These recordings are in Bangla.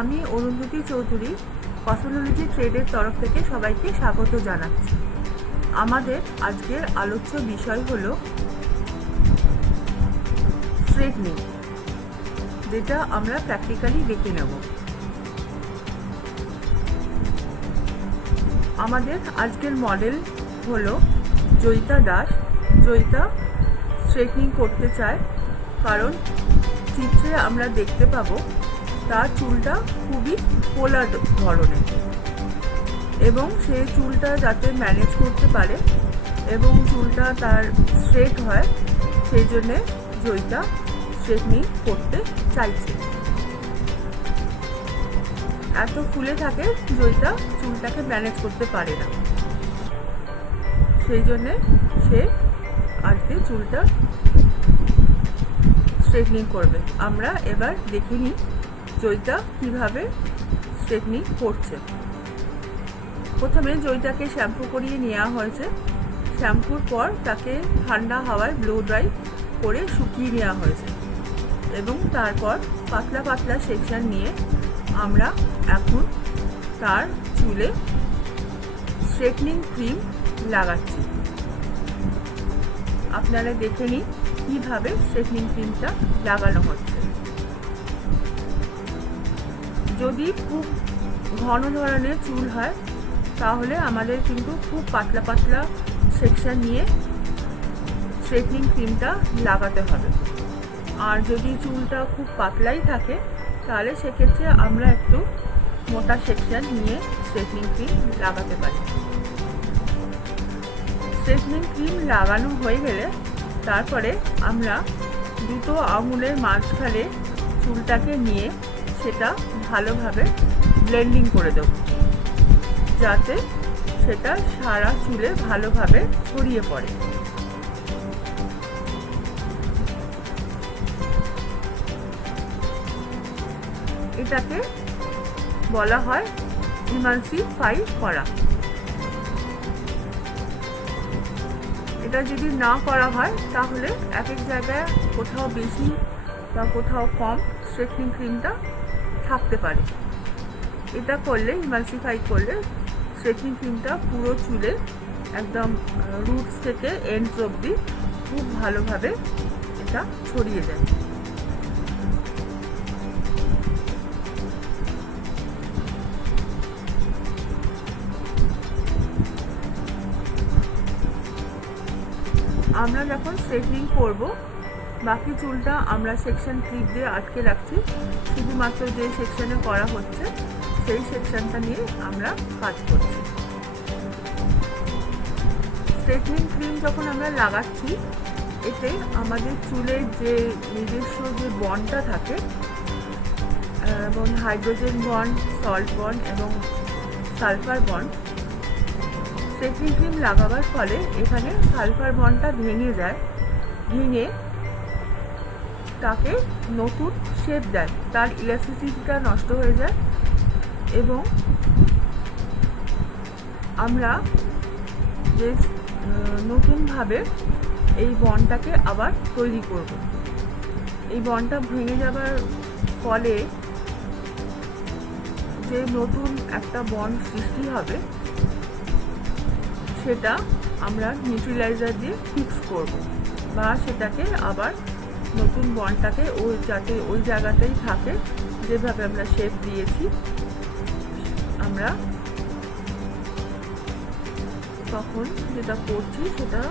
আমি অরুন্ধতী চৌধুরী কসমোলজি ট্রেডের তরফ থেকে সবাইকে স্বাগত জানাচ্ছি। আমাদের আজকের আলোচ্য বিষয় হলো স্ট্রেটনিং, যেটা আমরা প্র্যাকটিক্যালি দেখে নেব। আমাদের আজকের মডেল হলো জয়িতা দাস। জয়িতা স্ট্রেটনিং করতে চায়, কারণ চিত্রে আমরা দেখতে পাবো তার চুলটা খুবই ফোলা ধরনের, এবং সে চুলটা যাতে ম্যানেজ করতে পারে এবং চুলটা তার স্ট্রেট হয়, সেই জন্যে জয়িতা স্ট্রেটনিং করতে চাইছে। এত ফুলে থাকে জয়িতা চুলটাকে ম্যানেজ করতে পারে না, সেই জন্যে সে আজকে চুলটা স্ট্রেটনিং করবে। আমরা এবার দেখে নিই জয়িতা কিভাবে স্ট্রেটনিং করছে। প্রথমে জয়িতাকে শ্যাম্পু করিয়ে নেওয়া হয়েছে। শ্যাম্পুর পর তাকে ঠান্ডা হাওয়ায় ব্লো ড্রাই করে শুকিয়ে নেওয়া হয়েছে, এবং তারপর পাতলা পাতলা সেকশন নিয়ে আমরা এখন তার চুলে স্ট্রেটনিং ক্রিম লাগাচ্ছি। আপনারা দেখে নিন কিভাবে স্ট্রেটনিং ক্রিমটা লাগানো হচ্ছে। যদি খুব ঘন ধরনের চুল হয় তাহলে আমাদের কিন্তু খুব পাতলা পাতলা সেকশন নিয়ে স্ট্রেটনিং ক্রিমটা লাগাতে হবে। আর যদি চুলটা খুব পাতলাই থাকে তাহলে সেক্ষেত্রে আমরা একটু মোটা সেকশন নিয়ে স্ট্রেটনিং ক্রিম লাগাতে পারি। স্ট্রেটনিং ক্রিম লাগানো হয়ে গেলে তারপরে আমরা দুটো আঙুলের মাঝখানে চুলটাকে নিয়ে সেটা ভালোভাবে ব্লেন্ডিং করে দেব, যাতে সেটা সারা চুলে ভালোভাবে ছড়িয়ে পড়ে। এটাকে বলা হয় ইমালসিফাই করা। এটা যদি না করা হয় তাহলে এক এক জায়গায় কোথাও বেশি বা কোথাও কম স্ট্রেটনিং ক্রিমটা থাকতে পারে। এটা করলে, ইমালসিফাই করলে, স্ট্রেটনিং ক্রিমটা পুরো চুলে একদম রুটস থেকে এন্ডস অবধি খুব ভালোভাবে এটা ছড়িয়ে যায়। আমরা যখন স্ট্রেটনিং করব, বাকি চুলটা আমরা সেকশন ক্লিপ দিয়ে আটকে রাখছি। শুধুমাত্র যে সেকশনে করা হচ্ছে সেই সেকশনটা নিয়ে আমরা কাজ করছি। স্ট্রেটনিং ক্রিম যখন আমরা লাগাচ্ছি, এতে আমাদের চুলের যে নিজস্ব যে বন্ডটা থাকে, এবং হাইড্রোজেন বন্ড, সল্ট বন্ড এবং সালফার বন্ড, স্ট্রেটনিং ক্রিম লাগাবার ফলে এখানে সালফার বন্ডটা ভেঙে যায়। ভেঙে তাকে নতুন শেপ দেয়, তার ইলাস্টিসিটিটা নষ্ট হয়ে যায়, এবং আমরা যে নতুনভাবে এই বন্ডটাকে আবার তৈরি করব। এই বন্ডটা ভেঙে যাবার ফলে যে নতুন একটা বন্ড সৃষ্টি হবে, সেটা আমরা নিউট্রিলাইজার দিয়ে ফিক্স করব, বা সেটাকে আবার নতুন বন্ডটাকে যাতে ওই জায়গাতেই থাকে, যেভাবে আমরা শেপ দিয়েছি, আমরা তখন যেটা করছি সেটা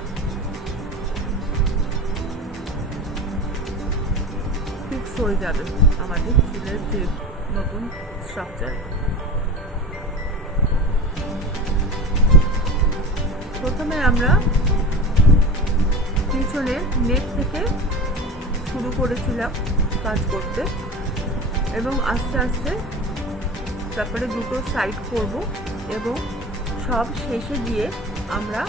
ফিক্স হয়ে যাবে আমাদের চুলের যে নতুন স্ট্রাকচার। প্রথমে আমরা পিছনের নেক থেকে শুরু করেছিলাম কাজ করতে, এবং আস্তে আস্তে তারপরে দুটো সাইড করব, এবং সব শেষে গিয়ে আমরা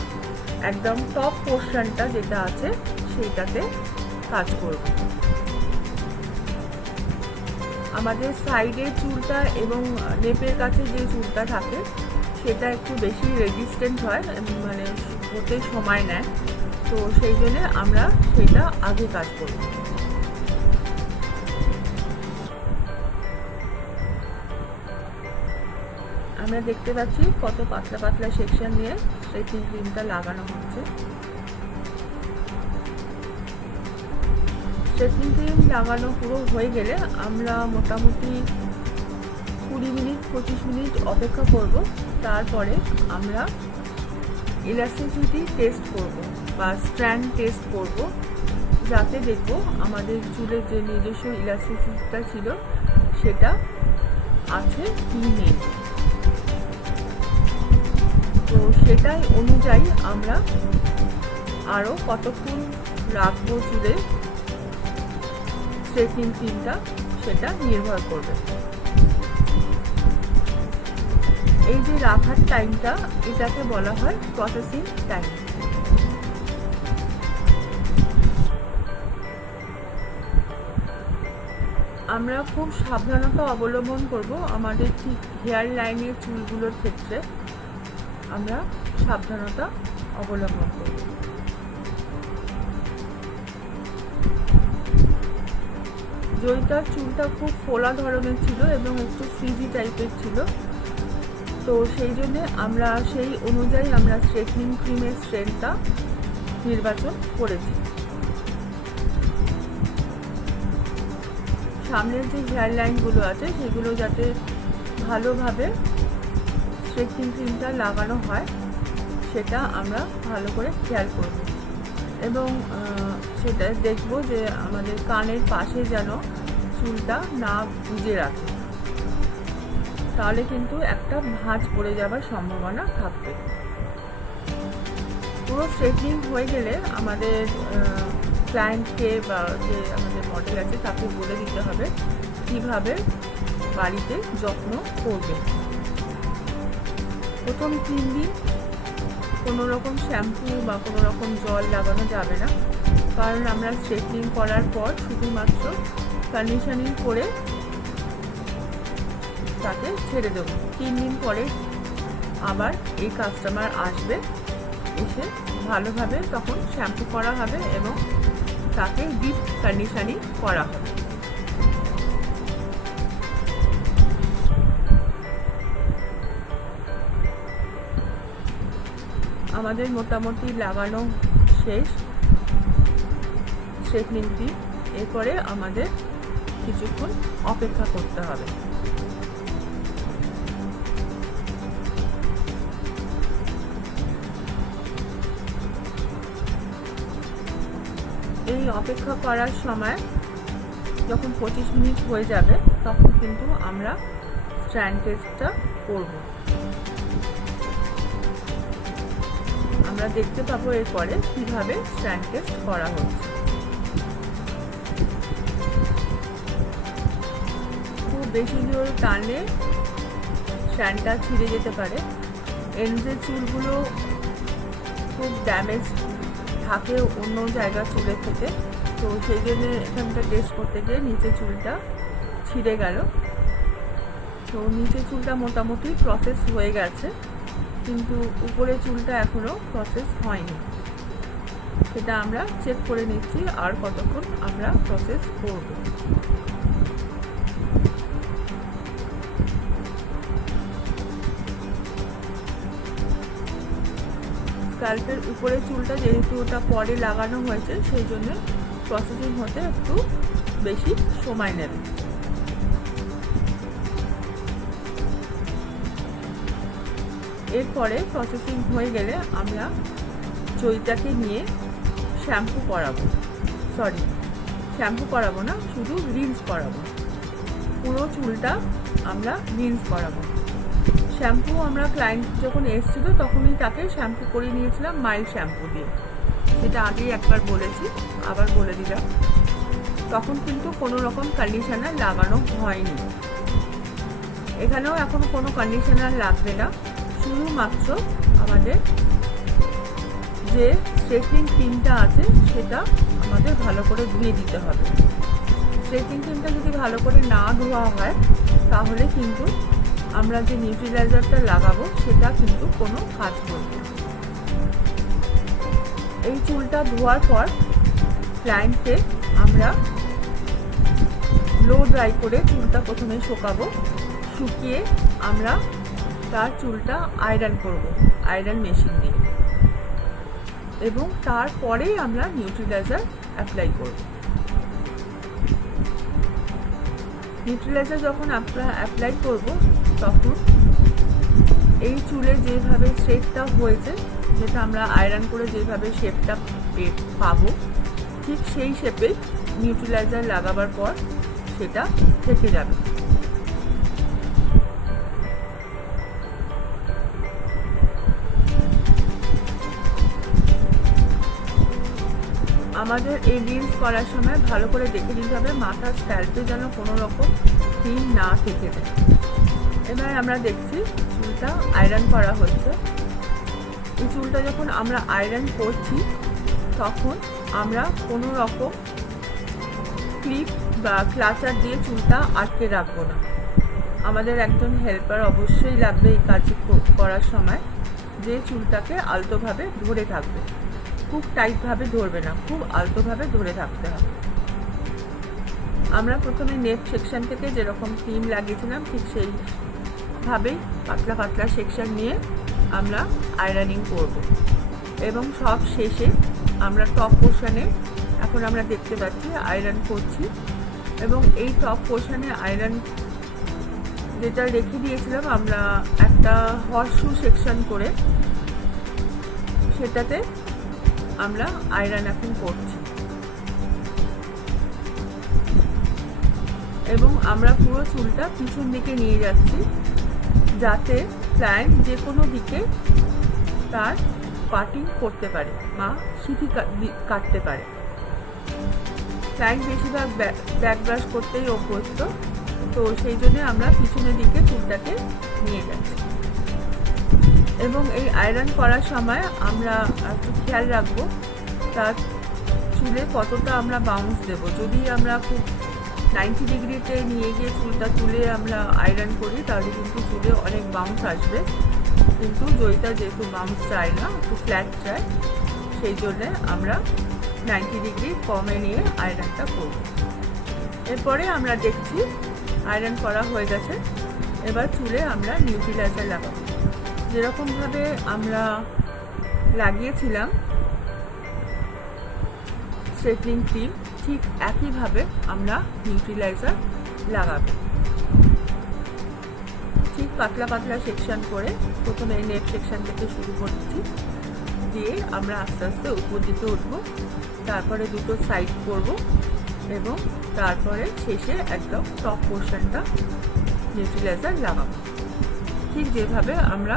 একদম টপ পোর্শনটা যেটা আছে সেইটাতে কাজ করব। আমাদের সাইডের চুলটা এবং নেপের কাছে যে চুলটা থাকে সেটা একটু বেশি রেজিস্ট্যান্ট হয়, মানে হতে সময় নেয়, তো সেই জন্য আমরা সেটা আগে কাজ করব। আমরা দেখতে পাচ্ছি কত পাতলা পাতলা সেকশন দিয়ে স্ট্রেটনিং ক্রিমটা লাগানো হচ্ছে। স্ট্রেটনিং ক্রিম লাগানো পুরো হয়ে গেলে আমরা মোটামুটি 20 মিনিট 25 মিনিট অপেক্ষা করব। তারপরে আমরা ইলাস্টিসিটি টেস্ট করব বা স্ট্র্যান্ড টেস্ট করব, যাতে দেখব আমাদের চুলের যে নিজস্ব ইলাস্টিসিটিটা ছিল সেটা আছে কি নেই। তো সেটাই অনুযায়ী আমরা আরও কতক্ষণ রাখবো চুলে স্ট্রেটনিং ক্রিমটা, সেটা নির্ভর করবে। এই যে রাখার টাইমটা, এটাকে বলা হয় প্রসেসিং টাইম। আমরা খুব সাবধানতা অবলম্বন করব আমাদের ঠিক হেয়ার লাইনের চুলগুলোর ক্ষেত্রে আমরা সাবধানতা অবলম্বন করব। জয়িতার চুলটা খুব ফোলা ধরনের ছিল এবং একটু ফ্রিজি টাইপের ছিল, তো সেই জন্যে আমরা সেই অনুযায়ী আমরা স্ট্রেটনিং ক্রিমের স্ট্রেন্থটা নির্বাচন করেছি। সামনের যে হেয়ার লাইনগুলো আছে সেগুলো যাতে ভালোভাবে স্ট্রেটনিং ক্রিমটা লাগানো হয় সেটা আমরা ভালো করে খেয়াল করব এবং সেটা দেখব যে আমাদের কানের পাশে যেন চুলটা না গুজে রাখে, তাহলে কিন্তু একটা ভাঁজ পড়ে যাওয়ার সম্ভাবনা থাকবে। পুরো স্ট্রেটনিং হয়ে গেলে আমাদের ক্লায়েন্টকে বা যে আমাদের মডেল আছে তাকে বলে দিতে হবে কীভাবে বাড়িতে যত্ন করবে। প্রথম 3 দিন কোনো রকম শ্যাম্পু বা কোনো রকম জল লাগানো যাবে না, কারণ আমরা স্ট্রেটনিং করার পর শুধুমাত্র কন্ডিশনিং করে তাকে ছেড়ে দেবো। 3 দিন পরে আবার এই কাস্টমার আসবে, এসে ভালোভাবে তখন শ্যাম্পু করা হবে এবং তাকে ডিপ কন্ডিশনিং করা হবে। আমাদের মোটামুটি লাগানো শেষ স্ট্রেটনিংটি, এরপরে আমাদের কিছুক্ষণ অপেক্ষা করতে হবে। এই অপেক্ষা করার সময় যখন 25 মিনিট হয়ে যাবে তখন কিন্তু আমরা স্ট্র্যান্ড টেস্টটা করব। আমরা দেখতে পাবো এরপরে কিভাবে স্ট্র্যান্ড টেস্ট করা হচ্ছে। খুব বেশি জোর টানলে স্ট্র্যান্ডটা ছিঁড়ে যেতে পারে। এন্ডের চুলগুলো খুব ড্যামেজ থাকে অন্য জায়গা চুলের থেকে, তো সেই জন্য এখানটা টেস্ট করতে গিয়ে নিচে চুলটা ছিঁড়ে গেল। তো নিচে চুলটা মোটামুটি প্রসেস হয়ে গেছে, কিন্তু উপরে চুলটা এখনো প্রসেস হয়নি। সেটা আমরা চেক করে নিচ্ছি আর কতক্ষণ আমরা প্রসেস করব। স্ক্যাল্পের উপরে চুলটা যেহেতু ওটা পরে লাগানো হয়েছে সেই জন্য প্রসেসিং হতে একটু বেশি সময় নেবে। এরপরে প্রসেসিং হয়ে গেলে আমরা জয়িতাকে নিয়ে শ্যাম্পু করাবো, শ্যাম্পু করাবো না, শুধু রিন্স করাবো। পুরো চুলটা আমরা রিন্স করাবো। শ্যাম্পু আমরা ক্লায়েন্ট যখন এসেছিল তখনই তাকে শ্যাম্পু করিয়ে নিয়েছিলাম মাইল্ড শ্যাম্পু দিয়ে, সেটা আগেই একবার বলেছি, আবার বলে দিলাম। তখন কিন্তু কোনো রকম কন্ডিশনার লাগানো হয়নি। এখানেও এখন কোনো কন্ডিশনার লাগবে না, শুধুমাত্র আমাদের যে স্ট্রেটনিং ক্রিমটা আছে সেটা আমাদের ভালো করে ধুয়ে দিতে হবে। স্ট্রেটনিং ক্রিমটা যদি ভালো করে না ধোয়া হয় তাহলে কিন্তু আমরা যে নিউট্রিলাইজারটা লাগাবো সেটা কিন্তু কোনো কাজ করবে না। এই চুলটা ধোয়ার পর ক্লায়েন্টকে আমরা লো ড্রাই করে চুলটা প্রথমে শুকাবো, শুকিয়ে আমরা তার চুলটা আয়রন করব আয়রন মেশিন দিয়ে, এবং তারপরেই আমরা নিউট্রিলাইজার অ্যাপ্লাই করব। নিউট্রিলাইজার যখন অ্যাপ্লাই করব তখন এই চুলে যেভাবে শেপটা হয়েছে, যেটা আমরা আয়রন করে যেভাবে শেপটা পাবো, ঠিক সেই শেপে নিউট্রিলাইজার লাগাবার পর সেটা থেকে যাবে। আমাদের এই রিন্স করার সময় ভালো করে দেখে নিতে হবে মাথার স্ক্যাল্পে যেন কোনো রকম ক্রিম না থেকে যায়। এবার আমরা দেখছি চুলটা আয়রন করা হচ্ছে। এই চুলটা যখন আমরা আয়রন করছি তখন আমরা কোনো রকম ক্লিপ বা ক্লাচার দিয়ে চুলটা আটকে রাখবো না। আমাদের একজন হেল্পার অবশ্যই লাগবে এই কাজ করার সময়, যে চুলটাকে আলতোভাবে ধরে থাকবে, খুব টাইটভাবে ধরবে না, খুব আলতোভাবে ধরে থাকতে হবে। আমরা প্রথমে নেক সেকশন থেকে যেরকম ক্রিম লাগিয়েছিলাম ঠিক সেইভাবেই পাতলা পাতলা সেকশন নিয়ে আমরা আয়রনিং করব, এবং সব শেষে আমরা টপ পোর্শনে এখন আমরা দেখতে পাচ্ছি আয়রন করছি, এবং এই টপ পোর্শনে আয়রন যেটা রেখে দিয়েছিলাম আমরা একটা হর্সশু সেকশন করে, সেটাতে আমরা আয়রন এখন করছি, এবং আমরা পুরো চুলটা পিছন দিকে নিয়ে যাচ্ছি যাতে ক্লায়েন্ট যে কোনো দিকে তার কাটিং করতে পারে বা সিঁথি কাটতে পারে। ক্লায়েন্ট বেশিরভাগ ব্যাক ব্রাশ করতেই অভ্যস্ত, তো সেই জন্য আমরা পিছনের দিকে চুলটাকে নিয়ে যাচ্ছি। এবং এই আয়রন করার সময় আমরা একটু খেয়াল রাখবো তার চুলে কতটা আমরা বাউন্স দেব। যদি আমরা খুব 90 ডিগ্রিতে নিয়ে গিয়ে চুলটা তুলে আমরা আয়রন করি তাহলে কিন্তু চুলে অনেক বাউন্স আসবে, কিন্তু জয়িতা যেহেতু বাউন্স চায় না, একটু ফ্ল্যাট চায়, সেই জন্যে আমরা 90 ডিগ্রি কমে নিয়ে আয়রনটা করব। এরপরে আমরা দেখছি আয়রন করা হয়ে গেছে। এবার চুলে আমরা নিউট্রিলাইজার লাগাবো। যেরকমভাবে আমরা লাগিয়েছিলাম স্ট্রেটনিং ক্রিম, ঠিক একইভাবে আমরা নিউট্রিলাইজার লাগাবো। ঠিক পাতলা পাতলা সেকশন করে প্রথমে নেক সেকশন থেকে শুরু করছি, দিয়ে আমরা আস্তে আস্তে উপর দিকে উঠবো, তারপরে দুটো সাইড করব, এবং তারপরে শেষে একদম টপ পোর্শনটা নিউট্রিলাইজার লাগাবো। ঠিক যেভাবে আমরা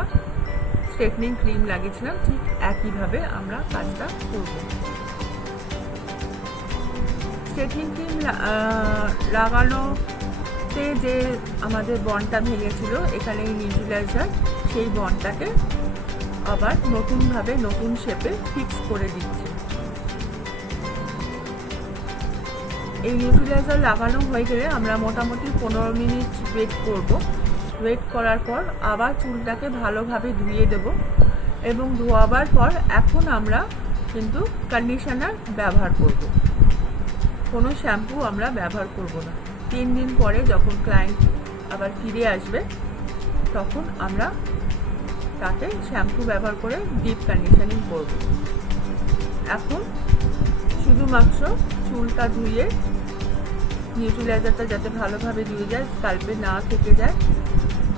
স্ট্রেটনিং ক্রিম লাগিয়েছিলাম ঠিক একইভাবে আমরা কাজটা করব। স্ট্রেটনিং ক্রিম লাগানোতে যে আমাদের বন্ডটা ভেঙেছিল, এখানে নিউট্রিলাইজার সেই বন্ডটাকে আবার নতুনভাবে নতুন শেপে ফিক্স করে দিচ্ছে। এই নিউট্রিলাইজার লাগানো হয়ে গেলে আমরা মোটামুটি 15 মিনিট ওয়েট করব। ওয়েট করার পর আবার চুলটাকে ভালোভাবে ধুয়ে দেব, এবং ধোয়াবার পর এখন আমরা কিন্তু কন্ডিশনার ব্যবহার করব, কোনো শ্যাম্পু আমরা ব্যবহার করব না। 3 দিন পরে যখন ক্লায়েন্ট আবার ফিরে আসবে তখন আমরা তাতে শ্যাম্পু ব্যবহার করে ডিপ কন্ডিশনিং করব। এখন শুধুমাত্র চুলটা ধুয়ে নিউট্রিলাইজারটা যাতে ভালোভাবে ধুয়ে যায়, স্কাল্পে না থেকে যায়,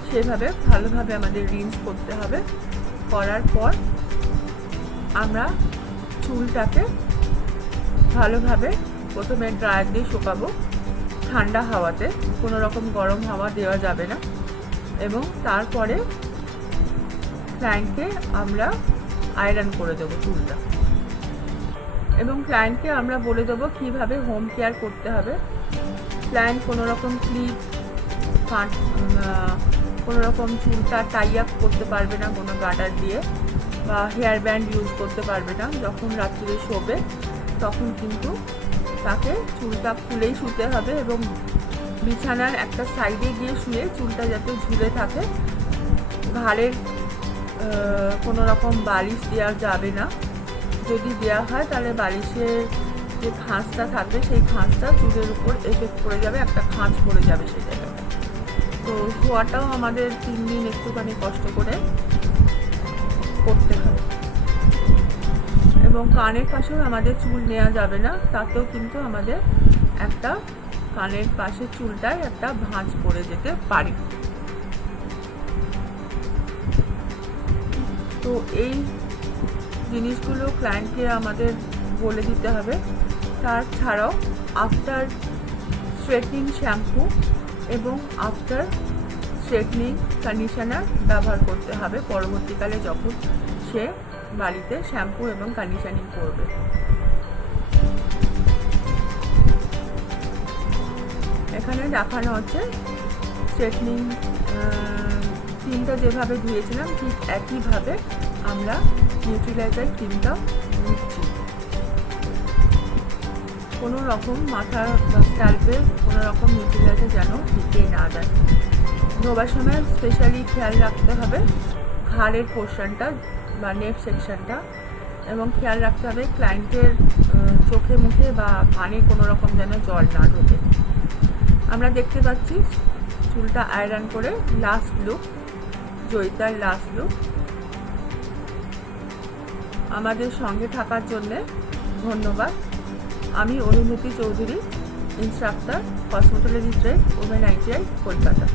সেভাবে ভালোভাবে আমাদের রিন্স করতে হবে। করার পর আমরা চুলটাকে ভালোভাবে প্রথমে ড্রায়ার দিয়ে শুকাবো ঠান্ডা হাওয়াতে, কোনো রকম গরম হাওয়া দেওয়া যাবে না, এবং তারপরে ক্লায়েন্টকে আমরা আয়রন করে দেবো চুলটা, এবং ক্লায়েন্টকে আমরা বলে দেবো কীভাবে হোম কেয়ার করতে হবে। ক্লায়েন্ট কোনো রকম ক্লিপ কোনো রকম চুলটা টাই আপ করতে পারবে না কোনো গার্ডার দিয়ে, বা হেয়ার ব্যান্ড ইউজ করতে পারবে না। যখন রাত্রে শোবে তখন কিন্তু তাকে চুলটা খুলেই শুতে হবে, এবং বিছানার একটা সাইডে গিয়ে শুয়ে চুলটা যাতে ঝুলে থাকে। ঘাড়ের কোনো রকম বালিশ দেওয়া যাবে না, যদি দেওয়া হয় তাহলে বালিশের যে খাঁজটা থাকবে সেই খাঁজটা চুলের উপর এফেক্ট করে যাবে, একটা খাঁজ পড়ে যাবে সেই জায়গাটা। তো ধোয়াটাও আমাদের 3 দিন একটুখানি কষ্ট করে করতে হবে। এবং কানের পাশেও আমাদের চুল নেওয়া যাবে না, তাতেও কিন্তু আমাদের একটা কানের পাশে চুলটায় একটা ভাঁজ পড়ে যেতে পারে। তো এই জিনিসগুলো ক্লায়েন্টকে আমাদের বলে দিতে হবে। তাছাড়াও আফটার স্ট্রেটনিং শ্যাম্পু এবং আফটার স্ট্রেটনিং কন্ডিশনার ব্যবহার করতে হবে পরবর্তীকালে যখন সে বাড়িতে শ্যাম্পু এবং কন্ডিশনিং করবে। এখানে দেখানো হচ্ছে স্ট্রেটনিং ক্রিমটা যেভাবে ধুয়েছিলাম ঠিক একইভাবে আমরা নিউট্রিলাইজার ক্রিমটাও নিচ্ছি। কোনো রকম মাথা বা স্ক্যাল্পে কোনো রকম নিউট্রিলাইজার যেন ঢুকে না যায়। ধোবার সময় স্পেশালি খেয়াল রাখতে হবে ঘাড়ের পোর্শনটা বা নেক সেকশনটা, এবং খেয়াল রাখতে হবে ক্লায়েন্টের চোখে মুখে বা কানে কোনো রকম যেন জল না ঢোকে। আমরা দেখতে পাচ্ছি চুলটা আয়রন করে লাস্ট লুক, জয়িতার লাস্ট লুক। আমাদের সঙ্গে থাকার জন্যে ধন্যবাদ। আমি Arundhati Chowdhury, instructor, cosmetology trade, women ITI, Kolkata.